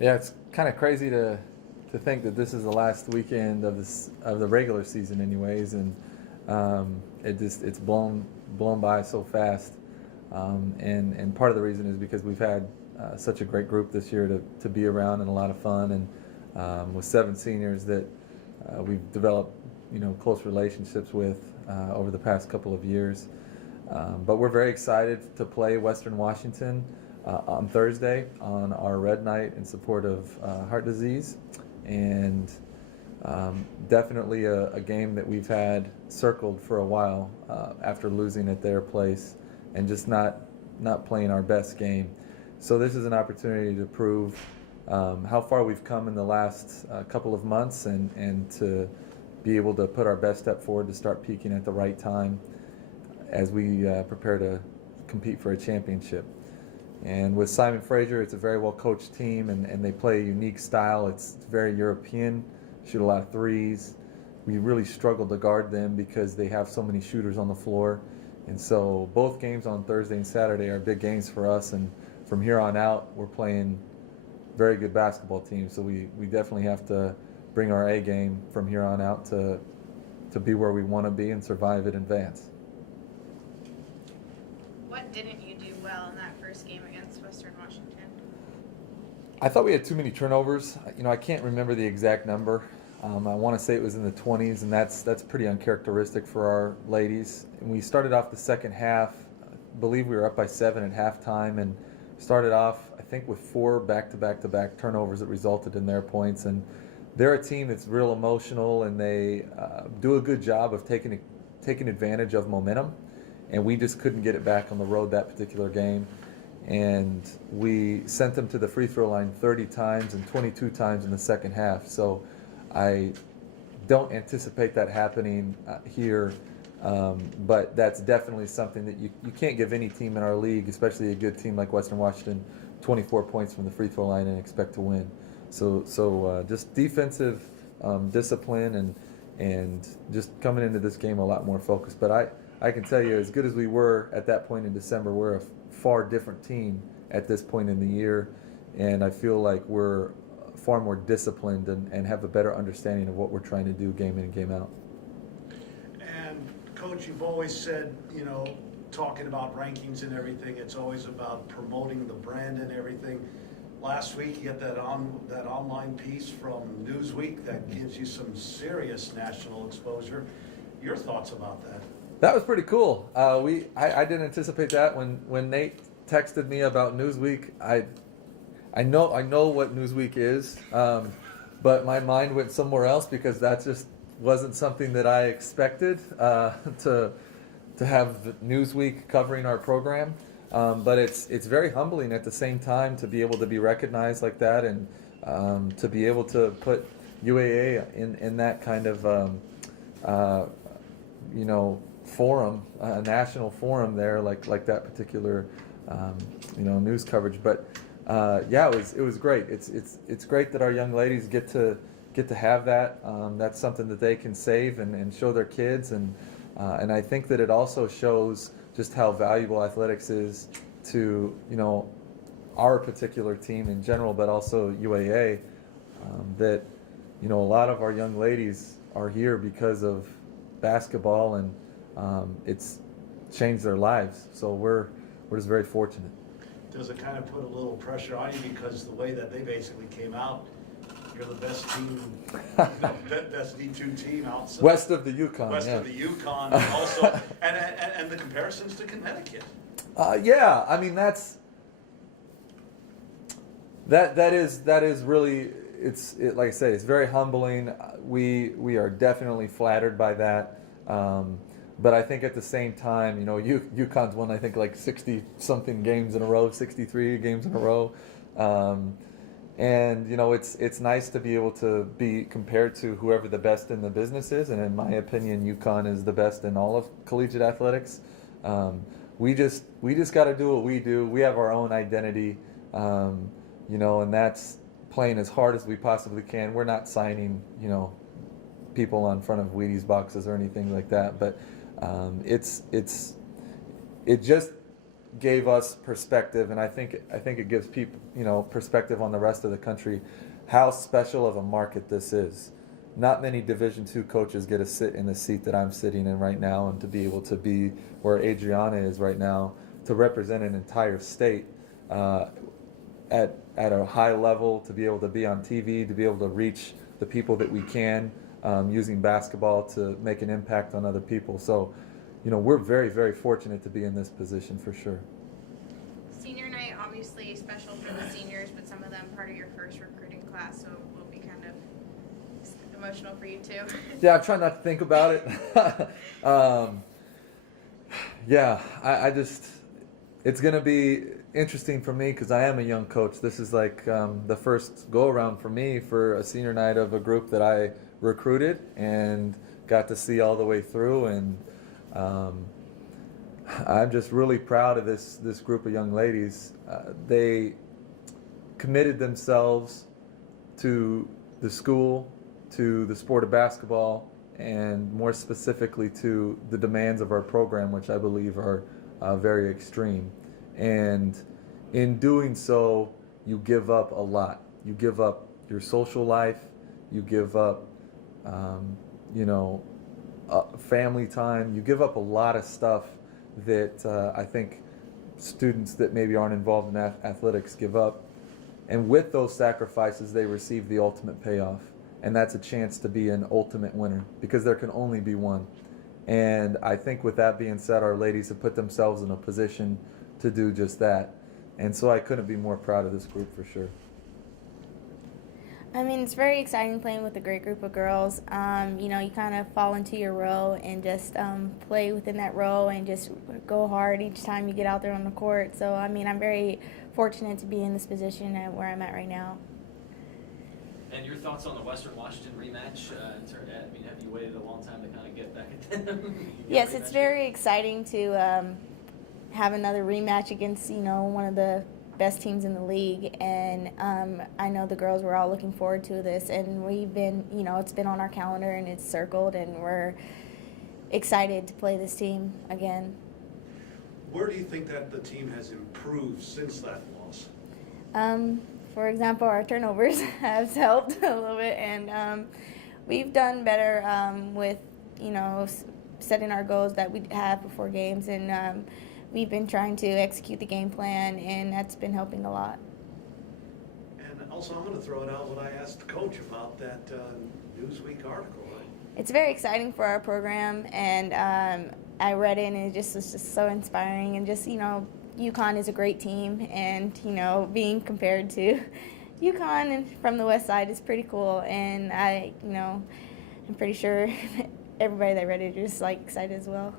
Yeah, it's kind of crazy to think that this is the last weekend of the regular season, anyways, and it's blown by so fast. And part of the reason is because we've had such a great group this year to be around and a lot of fun, and with 7 seniors that we've developed close relationships with over the past couple of years. But we're very excited to play Western Washington on Thursday on our Red Night in support of heart disease, and definitely a game that we've had circled for a while after losing at their place and just not playing our best game. So this is an opportunity to prove how far we've come in the last couple of months, and to be able to put our best step forward to start peaking at the right time as we prepare to compete for a championship. And with Simon Fraser, it's a very well coached team, and they play a unique style. It's very European, shoot a lot of threes. We really struggle to guard them because they have so many shooters on the floor. And so both games on Thursday and Saturday are big games for us, and from here on out we're playing very good basketball teams. So we definitely have to bring our A game from here on out to be where we want to be and survive and advance. What didn't you do well in that first game against Western Washington? I thought we had too many turnovers. I can't remember the exact number. I want to say it was in the 20s, and that's pretty uncharacteristic for our ladies. And we started off the second half, I believe we were up by 7 at halftime, and started off, I think, with 4 back-to-back turnovers that resulted in their points. And they're a team that's real emotional, and they do a good job of taking advantage of momentum. And we just couldn't get it back on the road that particular game. And we sent them to the free throw line 30 times and 22 times in the second half. So I don't anticipate that happening here, but that's definitely something that you can't give any team in our league, especially a good team like Western Washington, 24 points from the free throw line and expect to win. So just defensive discipline and just coming into this game a lot more focused. But I can tell you, as good as we were at that point in December, we're a far different team at this point in the year, and I feel like we're far more disciplined and have a better understanding of what we're trying to do game in and game out. And Coach, you've always said, talking about rankings and everything, it's always about promoting the brand and everything. Last week you got that online piece from Newsweek that gives you some serious national exposure. Your thoughts about that? That was pretty cool. I didn't anticipate that when Nate texted me about Newsweek. I know what Newsweek is, but my mind went somewhere else because that just wasn't something that I expected to have Newsweek covering our program. But it's very humbling at the same time to be able to be recognized like that, and to be able to put UAA in that kind of forum, a national forum there, like that particular news coverage. But yeah, it was great. It's great that our young ladies get to have that. That's something that they can save and show their kids, and I think that it also shows just how valuable athletics is to our particular team in general, but also UAA. That a lot of our young ladies are here because of basketball, and it's changed their lives. So we're just very fortunate. Does it kind of put a little pressure on you because the way that they basically came out, you're the best team, best D2 team outside West of the Yukon. West of the Yukon, and also and the comparisons to Connecticut. Yeah, I mean that is really like I say, it's very humbling. We are definitely flattered by that. But I think at the same time, UConn's won, I think, like 60-something games in a row, 63 games in a row. And, it's nice to be able to be compared to whoever the best in the business is. And in my opinion, UConn is the best in all of collegiate athletics. We just got to do what we do. We have our own identity, and that's playing as hard as we possibly can. We're not signing, people on front of Wheaties boxes or anything like that. But it just gave us perspective, and I think it gives people, perspective on the rest of the country, how special of a market this is. Not many Division II coaches get to sit in the seat that I'm sitting in right now, and to be able to be where Adriana is right now, to represent an entire state at a high level, to be able to be on TV, to be able to reach the people that we can, using basketball to make an impact on other people. So, we're very, very fortunate to be in this position for sure. Senior night, obviously special for the seniors, but some of them part of your first recruiting class, so it will be kind of emotional for you too. Yeah, I'm trying not to think about it. Yeah, I just, it's going to be interesting for me because I am a young coach. This is like the first go around for me for a senior night of a group that I recruited and got to see all the way through, and I'm just really proud of this group of young ladies. They committed themselves to the school, to the sport of basketball, and more specifically to the demands of our program, which I believe are very extreme. And in doing so, you give up a lot. You give up your social life, you give up family time, you give up a lot of stuff that I think students that maybe aren't involved in athletics give up. And with those sacrifices, they receive the ultimate payoff. And that's a chance to be an ultimate winner, because there can only be one. And I think with that being said, our ladies have put themselves in a position to do just that. And so I couldn't be more proud of this group for sure. I mean, it's very exciting playing with a great group of girls. You kind of fall into your role and just play within that role and just go hard each time you get out there on the court. So, I mean, I'm very fortunate to be in this position at where I'm at right now. And your thoughts on the Western Washington rematch? Have you waited a long time to kind of get back at them? Yes, it's very exciting to have another rematch against, one of the best teams in the league. And I know the girls were all looking forward to this. And we've been, it's been on our calendar and it's circled, and we're excited to play this team again. Where do you think that the team has improved since that loss? For example, our turnovers has helped a little bit, and we've done better with, setting our goals that we have before games, and we've been trying to execute the game plan, and that's been helping a lot. And also, I'm going to throw it out what I asked Coach about that Newsweek article. Right? It's very exciting for our program, and I read it, and it was just so inspiring, and just, UConn is a great team, and being compared to UConn and from the West Side is pretty cool, and I'm pretty sure everybody that read it is excited as well.